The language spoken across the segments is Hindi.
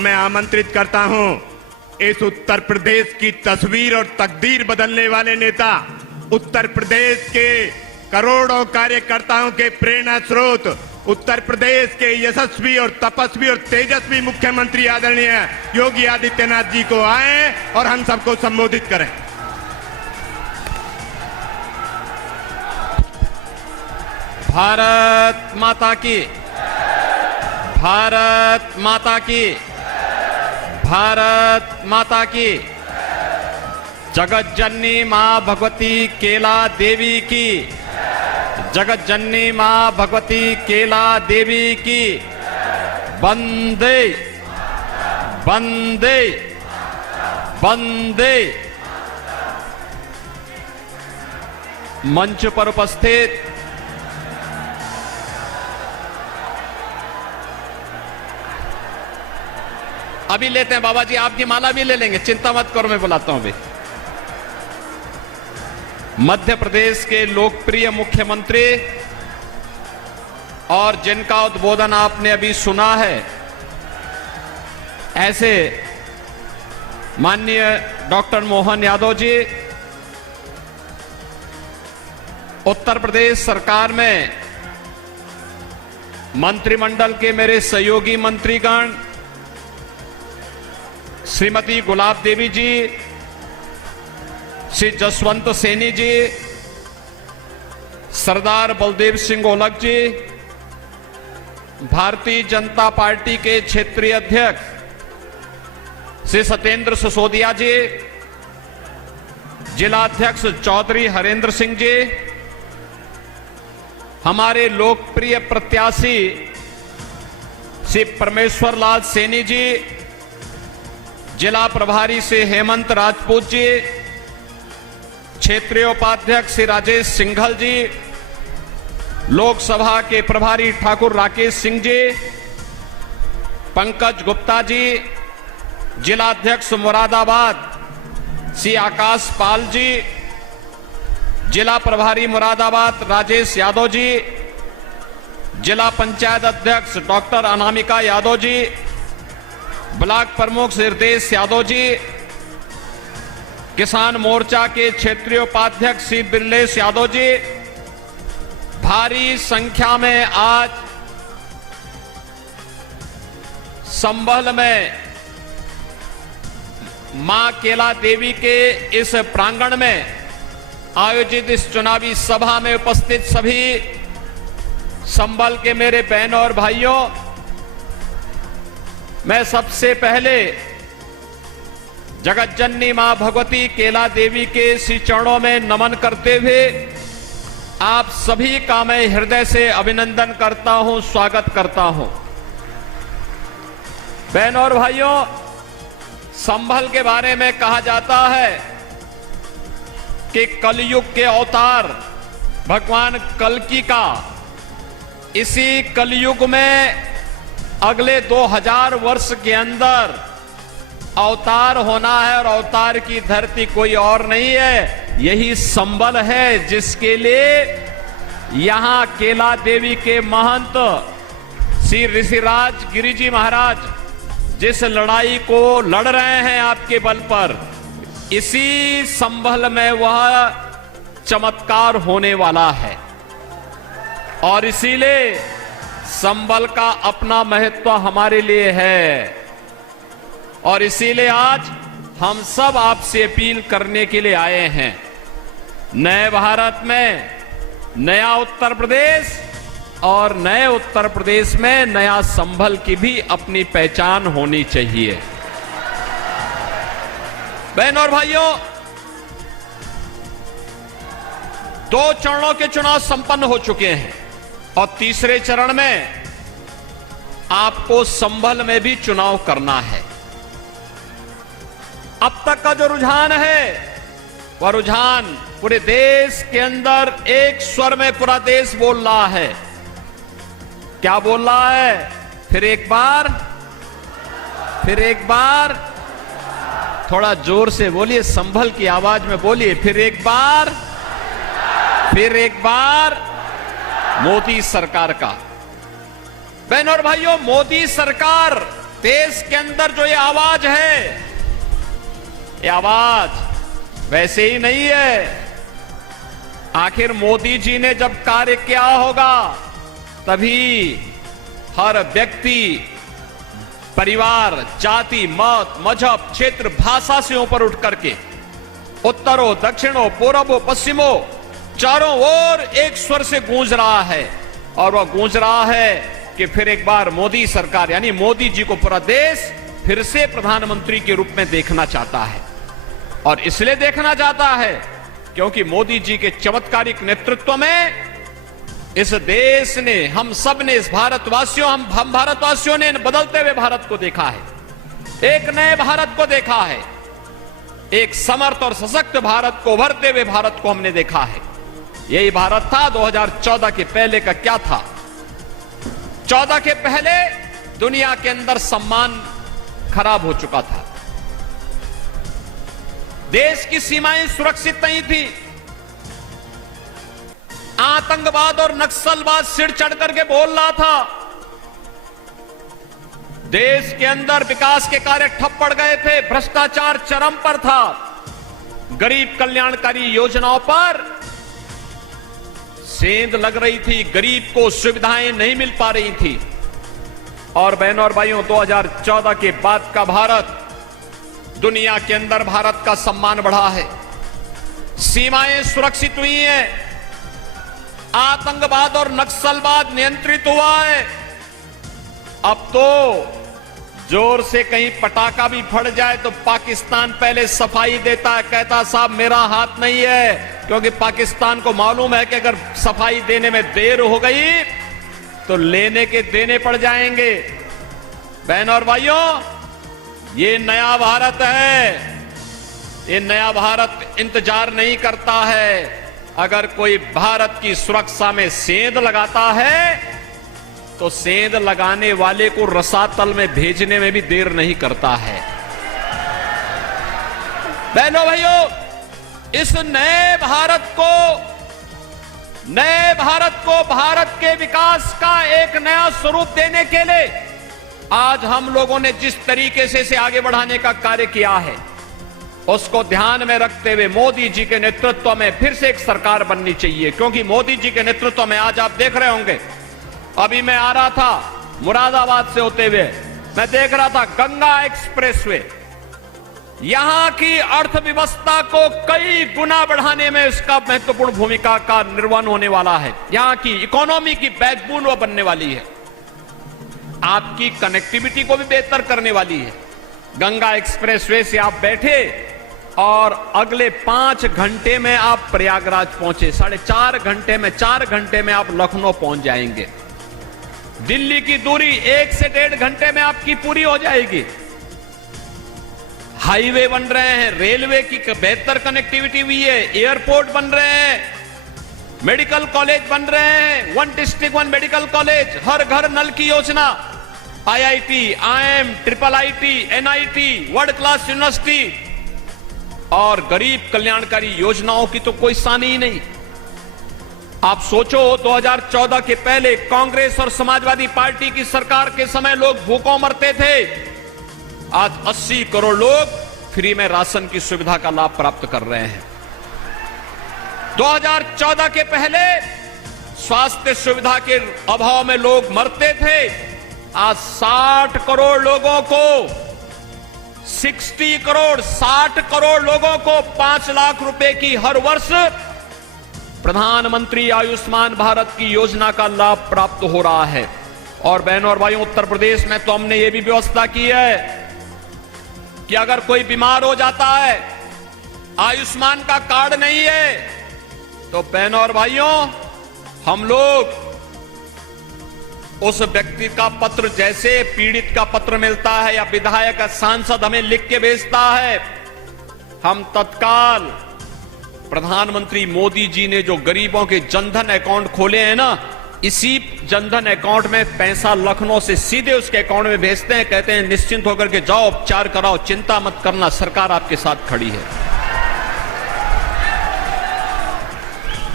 मैं आमंत्रित करता हूं इस उत्तर प्रदेश की तस्वीर और तकदीर बदलने वाले नेता, उत्तर प्रदेश के करोड़ों कार्यकर्ताओं के प्रेरणा स्रोत, उत्तर प्रदेश के यशस्वी और तपस्वी और तेजस्वी मुख्यमंत्री आदरणीय योगी आदित्यनाथ जी को आए और हम सबको संबोधित करें। भारत माता की, भारत माता की, भारत माता की। जगत जननी मां भगवती केला देवी की, जगत जननी मां भगवती केला देवी की। वंदे वंदे वंदे। मंच पर उपस्थित अभी लेते हैं बाबा जी, आपकी माला भी ले लेंगे, चिंता मत करो, मैं बुलाता हूं अभी। मध्य प्रदेश के लोकप्रिय मुख्यमंत्री और जिनका उद्बोधन आपने अभी सुना है, ऐसे माननीय डॉक्टर मोहन यादव जी उत्तर प्रदेश सरकार में मंत्रिमंडल के मेरे सहयोगी मंत्रीगण, श्रीमती गुलाब देवी जी, श्री जसवंत सैनी जी, सरदार बलदेव सिंह ओलख जी, भारतीय जनता पार्टी के क्षेत्रीय अध्यक्ष श्री सत्येंद्र सिसोदिया जी, जिला अध्यक्ष चौधरी हरेंद्र सिंह जी, हमारे लोकप्रिय प्रत्याशी श्री परमेश्वर लाल सैनी जी, जिला प्रभारी श्री हेमंत राजपूत जी, क्षेत्रीय उपाध्यक्ष श्री राजेश सिंघल जी, लोकसभा के प्रभारी ठाकुर राकेश सिंह जी, पंकज गुप्ता जी, जिला अध्यक्ष मुरादाबाद श्री आकाश पाल जी, जिला प्रभारी मुरादाबाद राजेश यादव जी, जिला पंचायत अध्यक्ष डॉक्टर अनामिका यादव जी, ब्लॉक प्रमुख हृदेश यादव जी, किसान मोर्चा के क्षेत्रीय उपाध्यक्ष श्री बिरलेश यादव जी, भारी संख्या में आज संभल में मां केला देवी के इस प्रांगण में आयोजित इस चुनावी सभा में उपस्थित सभी संभल के मेरे बहनों और भाइयों, मैं सबसे पहले जगत जननी मां भगवती केला देवी के श्री चरणों में नमन करते हुए आप सभी का मैं हृदय से अभिनंदन करता हूं, स्वागत करता हूं। बहनों और भाइयों, संभल के बारे में कहा जाता है कि कलयुग के अवतार भगवान कल्कि का इसी कलयुग में अगले 2000 वर्ष के अंदर अवतार होना है, और अवतार की धरती कोई और नहीं है, यही संभल है, जिसके लिए यहां केला देवी के महंत श्री ऋषिराज गिरि जी महाराज जिस लड़ाई को लड़ रहे हैं आपके बल पर, इसी संभल में वह चमत्कार होने वाला है। और इसीलिए संभल का अपना महत्व हमारे लिए है, और इसीलिए आज हम सब आपसे अपील करने के लिए आए हैं। नए भारत में नया उत्तर प्रदेश, और नए उत्तर प्रदेश में नया संभल की भी अपनी पहचान होनी चाहिए। बहनों और भाइयों, 2 चरणों के चुनाव संपन्न हो चुके हैं, और तीसरे चरण में आपको संभल में भी चुनाव करना है। अब तक का जो रुझान है, वह रुझान पूरे देश के अंदर एक स्वर में पूरा देश बोल रहा है। क्या बोल रहा है? फिर एक बार, फिर एक बार, थोड़ा जोर से बोलिए, संभल की आवाज में बोलिए। फिर एक बार, फिर एक बार, मोदी सरकार का। बहनों और भाइयों, मोदी सरकार देश के अंदर जो ये आवाज है, ये आवाज वैसे ही नहीं है। आखिर मोदी जी ने जब कार्य किया होगा तभी हर व्यक्ति, परिवार, जाति, मत, मजहब, क्षेत्र, भाषा से ऊपर उठ करके उत्तरों, दक्षिणों, पूर्वों, पश्चिमों, चारों ओर एक स्वर से गूंज रहा है। और वह गूंज रहा है कि फिर एक बार मोदी सरकार यानी मोदी जी को पूरा देश फिर से प्रधानमंत्री के रूप में देखना चाहता है। और इसलिए देखना चाहता है क्योंकि मोदी जी के चमत्कारिक नेतृत्व में इस देश ने, हम सब ने, इस भारतवासियों, हम भारतवासियों ने बदलते हुए भारत को देखा है, एक नए भारत को देखा है, एक समर्थ और सशक्त भारत को, उभरते हुए भारत को हमने देखा है। यही भारत था। 2014 के पहले का क्या था? 14 के पहले दुनिया के अंदर सम्मान खराब हो चुका था, देश की सीमाएं सुरक्षित नहीं थी, आतंकवाद और नक्सलवाद सिर चढ़ करके बोल रहा था, देश के अंदर विकास के कार्य ठप पड़ गए थे, भ्रष्टाचार चरम पर था, गरीब कल्याणकारी योजनाओं पर सेंध लग रही थी, गरीब को सुविधाएं नहीं मिल पा रही थी। और बहनों और भाइयों, 2014 के बाद का भारत, दुनिया के अंदर भारत का सम्मान बढ़ा है, सीमाएं सुरक्षित हुई हैं, आतंकवाद और नक्सलवाद नियंत्रित हुआ है। अब तो जोर से कहीं पटाखा भी फट जाए तो पाकिस्तान पहले सफाई देता है, कहता साहब मेरा हाथ नहीं है, क्योंकि पाकिस्तान को मालूम है कि अगर सफाई देने में देर हो गई तो लेने के देने पड़ जाएंगे। बहनों और भाइयों, ये नया भारत है, ये नया भारत इंतजार नहीं करता है। अगर कोई भारत की सुरक्षा में सेंध लगाता है तो सेंध लगाने वाले को रसातल में भेजने में भी देर नहीं करता है। बहनों भाइयों, इस नए भारत को भारत के विकास का एक नया स्वरूप देने के लिए आज हम लोगों ने जिस तरीके से इसे आगे बढ़ाने का कार्य किया है, उसको ध्यान में रखते हुए मोदी जी के नेतृत्व में फिर से एक सरकार बननी चाहिए। क्योंकि मोदी जी के नेतृत्व में आज आप देख रहे होंगे, अभी मैं आ रहा था मुरादाबाद से होते हुए, मैं देख रहा था गंगा एक्सप्रेसवे, यहां की अर्थव्यवस्था को कई गुना बढ़ाने में इसका महत्वपूर्ण भूमिका का निर्वहन होने वाला है। यहां की इकोनॉमी की बैकबोन वो बनने वाली है, आपकी कनेक्टिविटी को भी बेहतर करने वाली है। गंगा एक्सप्रेसवे से आप बैठे और अगले 5 घंटे में आप प्रयागराज पहुंचे, 4.5 घंटे में, 4 घंटे में आप लखनऊ पहुंच जाएंगे। दिल्ली की दूरी 1 से 1.5 घंटे में आपकी पूरी हो जाएगी। हाईवे बन रहे हैं, रेलवे की बेहतर कनेक्टिविटी हुई है, एयरपोर्ट बन रहे हैं, मेडिकल कॉलेज बन रहे हैं, 1 डिस्ट्रिक्ट 1 मेडिकल कॉलेज, हर घर नल की योजना, IIT, IIM, IIIT, NIT, world class university और गरीब कल्याणकारी योजनाओं की तो कोई सानी ही नहीं। आप सोचो, 2014 के पहले कांग्रेस और समाजवादी पार्टी की सरकार के समय लोग भूखों मरते थे, आज 80 करोड़ लोग फ्री में राशन की सुविधा का लाभ प्राप्त कर रहे हैं। 2014 के पहले स्वास्थ्य सुविधा के अभाव में लोग मरते थे, आज 60 करोड़ लोगों को 60 करोड़ लोगों को 5 लाख रुपए की हर वर्ष प्रधानमंत्री आयुष्मान भारत की योजना का लाभ प्राप्त हो रहा है। और बहनों और भाइयों, उत्तर प्रदेश में तो हमने ये भी व्यवस्था की है कि अगर कोई बीमार हो जाता है, आयुष्मान का कार्ड नहीं है, तो बहनों और भाइयों, हम लोग उस व्यक्ति का पत्र, जैसे पीड़ित का पत्र मिलता है या विधायक या सांसद हमें लिख के भेजता है, हम तत्काल प्रधानमंत्री मोदी जी ने जो गरीबों के जनधन अकाउंट खोले हैं ना, इसी जनधन अकाउंट में पैसा लखनऊ से सीधे उसके अकाउंट में भेजते हैं, कहते हैं निश्चिंत होकर के जाओ, उपचार कराओ, चिंता मत करना, सरकार आपके साथ खड़ी है।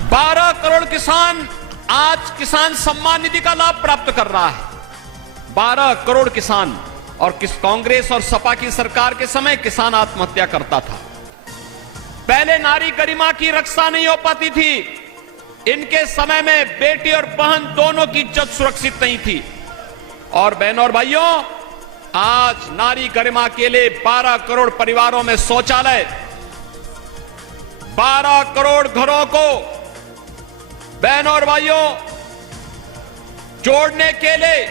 12 करोड़ किसान आज किसान सम्मान निधि का लाभ प्राप्त कर रहा है। 12 करोड़ किसान और कांग्रेस और सपा की सरकार के समय किसान आत्महत्या करता था। पहले नारी गरिमा की रक्षा नहीं हो पाती थी। इनके समय में बेटी और बहन दोनों की इज्जत सुरक्षित नहीं थी। और बहनों और भाइयों, आज नारी गरिमा के लिए 12 करोड़ परिवारों में शौचालय, 12 करोड़ घरों को बहनों और भाइयों जोड़ने के लिए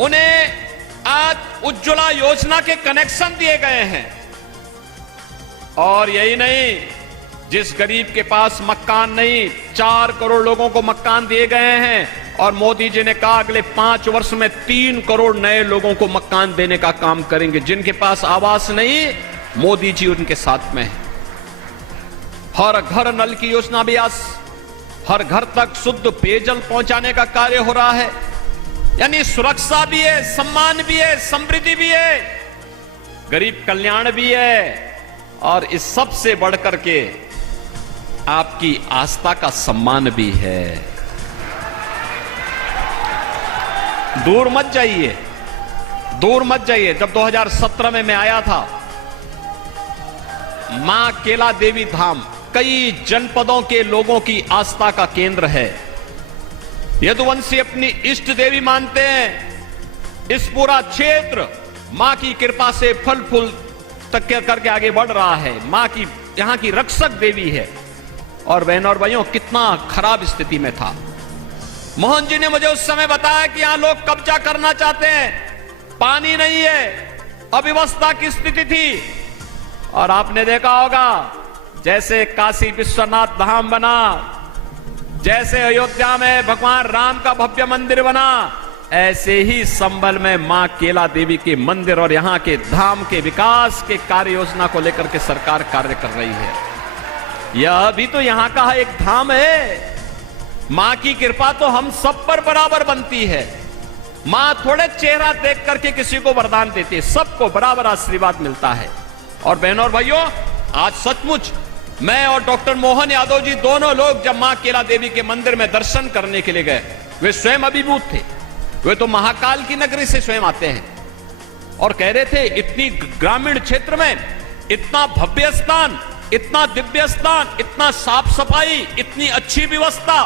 उन्हें आज उज्ज्वला योजना के कनेक्शन दिए गए हैं। और यही नहीं, जिस गरीब के पास मकान नहीं, 4 करोड़ लोगों को मकान दिए गए हैं। और मोदी जी ने कहा अगले 5 वर्ष में 3 करोड़ नए लोगों को मकान देने का काम करेंगे। जिनके पास आवास नहीं, मोदी जी उनके साथ में है। हर घर नल की योजना भी आज हर घर तक शुद्ध पेयजल पहुंचाने का कार्य हो रहा है। यानी सुरक्षा भी है, सम्मान भी है, समृद्धि भी है, गरीब कल्याण भी है, और इस सब से बढ़कर के आपकी आस्था का सम्मान भी है। दूर मत जाइए, दूर मत जाइए। जब 2017 में मैं आया था, मां केला देवी धाम कई जनपदों के लोगों की आस्था का केंद्र है। यदुवंशी अपनी इष्ट देवी मानते हैं। इस पूरा क्षेत्र मां की कृपा से फल फूल तक करके आगे बढ़ रहा है। मां की यहां की रक्षक देवी है। और बहनों और भाइयों, कितना खराब स्थिति में था। मोहन जी ने मुझे उस समय बताया कि यहां लोग कब्जा करना चाहते हैं, पानी नहीं है, अव्यवस्था की स्थिति थी। और आपने देखा होगा, जैसे काशी विश्वनाथ धाम बना, जैसे अयोध्या में भगवान राम का भव्य मंदिर बना, ऐसे ही संभल में मां केला देवी के मंदिर और यहां के धाम के विकास के कार्य योजना को लेकर के सरकार कार्य कर रही है। यह भी तो यहां का एक धाम है। मां की कृपा तो हम सब पर बराबर बनती है। मां थोड़े चेहरा देख करके किसी को वरदान देती है, सबको बराबर आशीर्वाद मिलता है। और बहनों और भाइयों, आज सचमुच मैं और डॉक्टर मोहन यादव जी दोनों लोग जब मां केला देवी के मंदिर में दर्शन करने के लिए गए, वे स्वयं अभिभूत थे। वे तो महाकाल की नगरी से स्वयं आते हैं और कह रहे थे, इतनी ग्रामीण क्षेत्र में इतना भव्य स्थान, इतना दिव्य स्थान, इतना साफ सफाई, इतनी अच्छी व्यवस्था,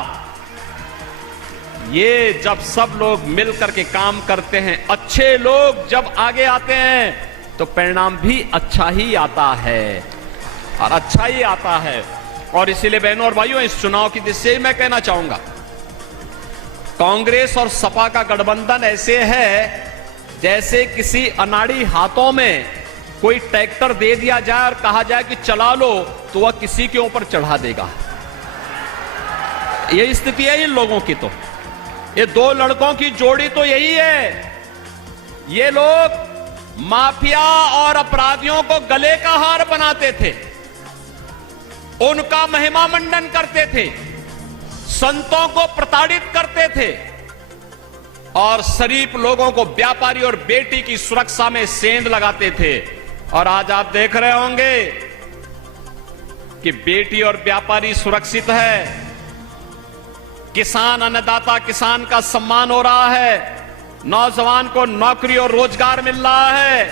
ये जब सब लोग मिलकर के काम करते हैं, अच्छे लोग जब आगे आते हैं, तो परिणाम भी अच्छा ही आता है और अच्छा ही आता है। और इसीलिए बहनों और भाइयों, इस चुनाव की दृष्टि से मैं कहना चाहूंगा, कांग्रेस और सपा का गठबंधन ऐसे है जैसे किसी अनाड़ी हाथों में कोई ट्रैक्टर दे दिया जाए और कहा जाए कि चला लो, तो वह किसी के ऊपर चढ़ा देगा। यही स्थिति है इन लोगों की। तो ये दो लड़कों की जोड़ी तो यही है। ये लोग माफिया और अपराधियों को गले का हार बनाते थे, उनका महिमा मंडन करते थे, संतों को प्रताड़ित करते थे और शरीफ लोगों को व्यापारी और बेटी की सुरक्षा में सेंध लगाते थे। और आज आप देख रहे होंगे कि बेटी और व्यापारी सुरक्षित है, किसान अन्नदाता किसान का सम्मान हो रहा है, नौजवान को नौकरी और रोजगार मिल रहा है,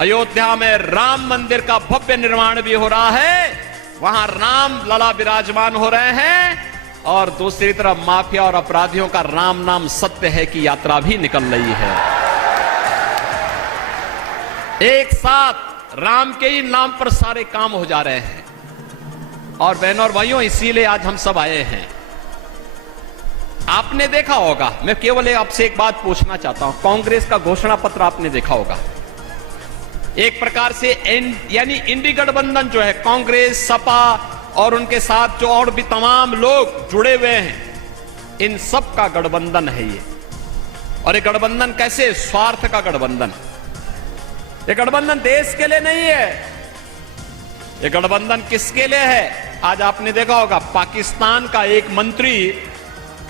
अयोध्या में राम मंदिर का भव्य निर्माण भी हो रहा है, वहां राम लला विराजमान हो रहे हैं, और दूसरी तरफ माफिया और अपराधियों का राम नाम सत्य है की यात्रा भी निकल रही है। एक साथ राम के ही नाम पर सारे काम हो जा रहे हैं। और बहनों और भाइयों, इसीलिए आज हम सब आए हैं। आपने देखा होगा, मैं केवल आपसे एक बात पूछना चाहता हूं, कांग्रेस का घोषणा पत्र आपने देखा होगा। एक प्रकार से यानी इंडी गठबंधन जो है, कांग्रेस, सपा और उनके साथ जो और भी तमाम लोग जुड़े हुए हैं, इन सब का गठबंधन है ये। और ये गठबंधन कैसे? स्वार्थ का गठबंधन। ये गठबंधन देश के लिए नहीं है, ये गठबंधन किसके लिए है? आज आपने देखा होगा, पाकिस्तान का एक मंत्री,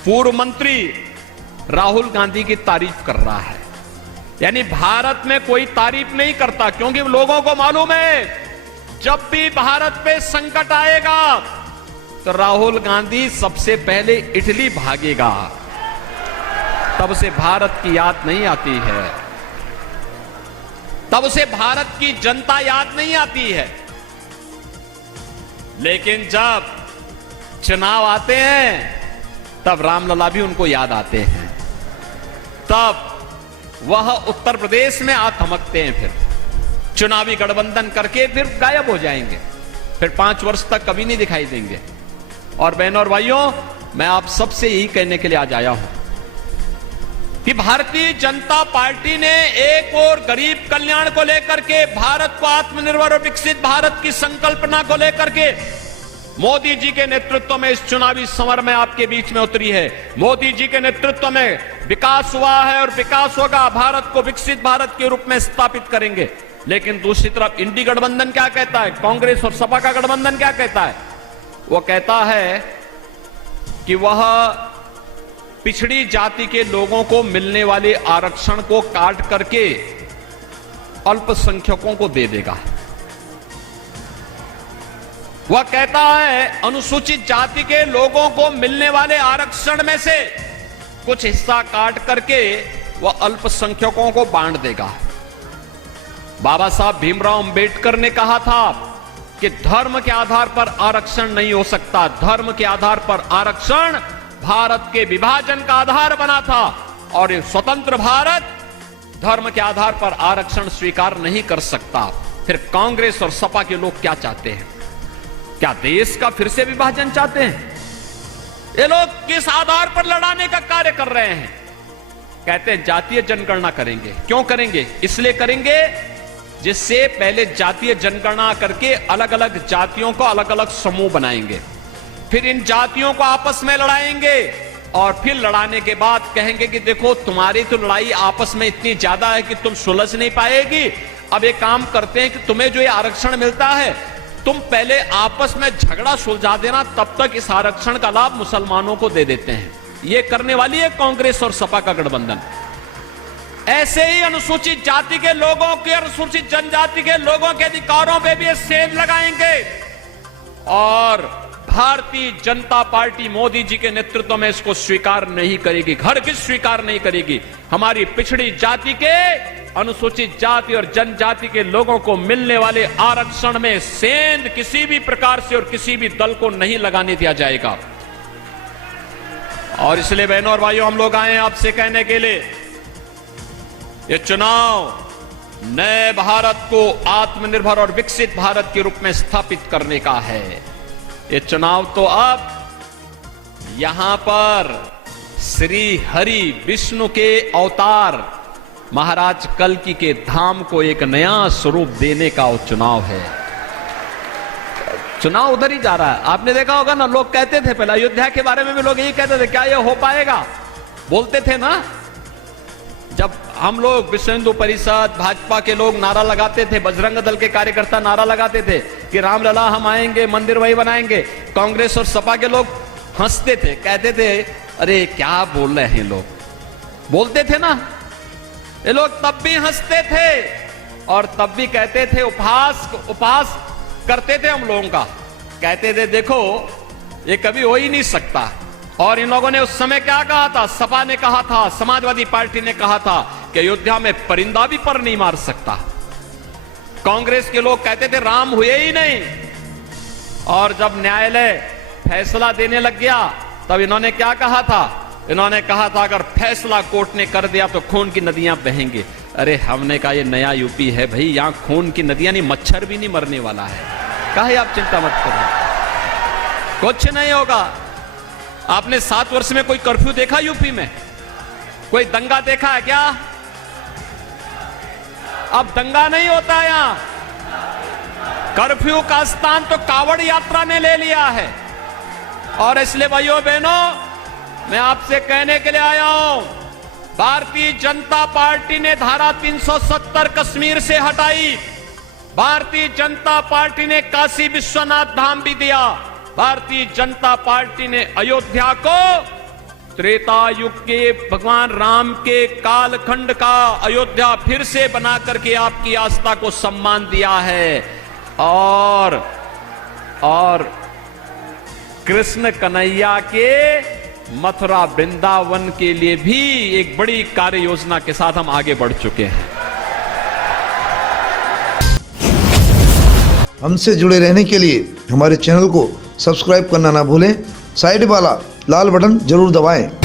पूर्व मंत्री राहुल गांधी की तारीफ कर रहा है। यानी भारत में कोई तारीफ नहीं करता, क्योंकि लोगों को मालूम है जब भी भारत पे संकट आएगा तो राहुल गांधी सबसे पहले इटली भागेगा, तब से भारत की याद नहीं आती है। तब उसे भारत की जनता याद नहीं आती है। लेकिन जब चुनाव आते हैं तब रामलला भी उनको याद आते हैं। तब वह उत्तर प्रदेश में आ थमकते हैं, फिर चुनावी गठबंधन करके फिर गायब हो जाएंगे, फिर 5 वर्ष तक कभी नहीं दिखाई देंगे। और बहनों और भाइयों, मैं आप सबसे यही कहने के लिए आज आया हूं कि भारतीय जनता पार्टी ने एक और गरीब कल्याण को लेकर के, भारत को आत्मनिर्भर और विकसित भारत की संकल्पना को लेकर के मोदी जी के नेतृत्व में इस चुनावी समर में आपके बीच में उतरी है। मोदी जी के नेतृत्व में विकास हुआ है और विकास होगा। भारत को विकसित भारत के रूप में स्थापित करेंगे। लेकिन दूसरी तरफ इंडी गठबंधन क्या कहता है, कांग्रेस और सपा का गठबंधन क्या कहता है? वो कहता है कि वह पिछड़ी जाति के लोगों को मिलने वाले आरक्षण को काट करके अल्पसंख्यकों को दे देगा। वह कहता है अनुसूचित जाति के लोगों को मिलने वाले आरक्षण में से कुछ हिस्सा काट करके वह अल्पसंख्यकों को बांट देगा। बाबा साहब भीमराव अंबेडकर ने कहा था कि धर्म के आधार पर आरक्षण नहीं हो सकता। धर्म के आधार पर आरक्षण भारत के विभाजन का आधार बना था और ये स्वतंत्र भारत धर्म के आधार पर आरक्षण स्वीकार नहीं कर सकता। फिर कांग्रेस और सपा के लोग क्या चाहते हैं? क्या देश का फिर से विभाजन चाहते हैं? ये लोग किस आधार पर लड़ाने का कार्य कर रहे हैं? कहते हैं जातीय जनगणना करेंगे। क्यों करेंगे? इसलिए करेंगे जिससे पहले जातीय जनगणना करके अलग अलग जातियों को अलग अलग समूह बनाएंगे, फिर इन जातियों को आपस में लड़ाएंगे और फिर लड़ाने के बाद कहेंगे कि देखो तुम्हारी तो लड़ाई आपस में इतनी ज्यादा है कि तुम सुलझ नहीं पाएगी। अब एक काम करते हैं कि तुम्हें जो ये आरक्षण मिलता है तुम पहले आपस में झगड़ा सुलझा देना, तब तक इस आरक्षण का लाभ मुसलमानों को दे देते हैं। ये करने वाली है कांग्रेस और सपा का गठबंधन। ऐसे ही अनुसूचित जाति के लोगों के, अनुसूचित जनजाति के लोगों के अधिकारों पे भी सेंध लगाएंगे। और भारतीय जनता पार्टी मोदी जी के नेतृत्व में इसको स्वीकार नहीं करेगी, हरगिज स्वीकार नहीं करेगी। हमारी पिछड़ी जाति के, अनुसूचित जाति और जनजाति के लोगों को मिलने वाले आरक्षण में सेंध किसी भी प्रकार से और किसी भी दल को नहीं लगाने दिया जाएगा। और इसलिए बहनों और भाइयों, हम लोग आए हैं आपसे कहने के लिए, ये चुनाव नए भारत को आत्मनिर्भर और विकसित भारत के रूप में स्थापित करने का है। ये चुनाव तो अब यहां पर श्री हरि विष्णु के अवतार महाराज कल्कि के धाम को एक नया स्वरूप देने का चुनाव है। चुनाव उधर ही जा रहा है। आपने देखा होगा ना, लोग कहते थे पहले अयोध्या के बारे में भी लोग यही कहते थे, क्या ये हो पाएगा? बोलते थे ना, जब हम लोग विश्व हिंदू परिषद भाजपा के लोग नारा लगाते थे, बजरंग दल के कार्यकर्ता नारा लगाते थे कि रामलला हम आएंगे, मंदिर वही बनाएंगे, कांग्रेस और सपा के लोग हंसते थे, कहते थे अरे क्या बोल रहे हैं लोग, बोलते थे ना। ये लोग तब भी हंसते थे और तब भी कहते थे, उपहास करते थे हम लोगों का, कहते थे देखो ये कभी हो ही नहीं सकता। और इन लोगों ने उस समय क्या कहा था? सपा ने कहा था, समाजवादी पार्टी ने कहा था कि अयोध्या में परिंदा भी पर नहीं मार सकता। कांग्रेस के लोग कहते थे राम हुए ही नहीं। और जब न्यायालय फैसला देने लग गया तब इन्होंने क्या कहा था? इन्होंने कहा था अगर फैसला कोर्ट ने कर दिया तो खून की नदियां बहेंगे। अरे हमने कहा ये नया यूपी है भाई, यहां खून की नदियां नहीं, मच्छर भी नहीं मरने वाला है। काहे आप चिंता मत करिए, कुछ नहीं होगा। आपने 7 वर्ष में कोई कर्फ्यू देखा यूपी में? कोई दंगा देखा है क्या? अब दंगा नहीं होता यहां। कर्फ्यू का स्थान तो कावड़ यात्रा ने ले लिया है। और इसलिए भाइयों बहनों, मैं आपसे कहने के लिए आया हूं, भारतीय जनता पार्टी ने धारा 370 कश्मीर से हटाई। भारतीय जनता पार्टी ने काशी विश्वनाथ धाम भी दिया। भारतीय जनता पार्टी ने अयोध्या को त्रेता युग के भगवान राम के कालखंड का अयोध्या फिर से बना करके आपकी आस्था को सम्मान दिया है। और कृष्ण कन्हैया के मथुरा वृंदावन के लिए भी एक बड़ी कार्य योजना के साथ हम आगे बढ़ चुके हैं। हमसे जुड़े रहने के लिए हमारे चैनल को सब्सक्राइब करना ना भूलें। साइड वाला लाल बटन जरूर दबाएं।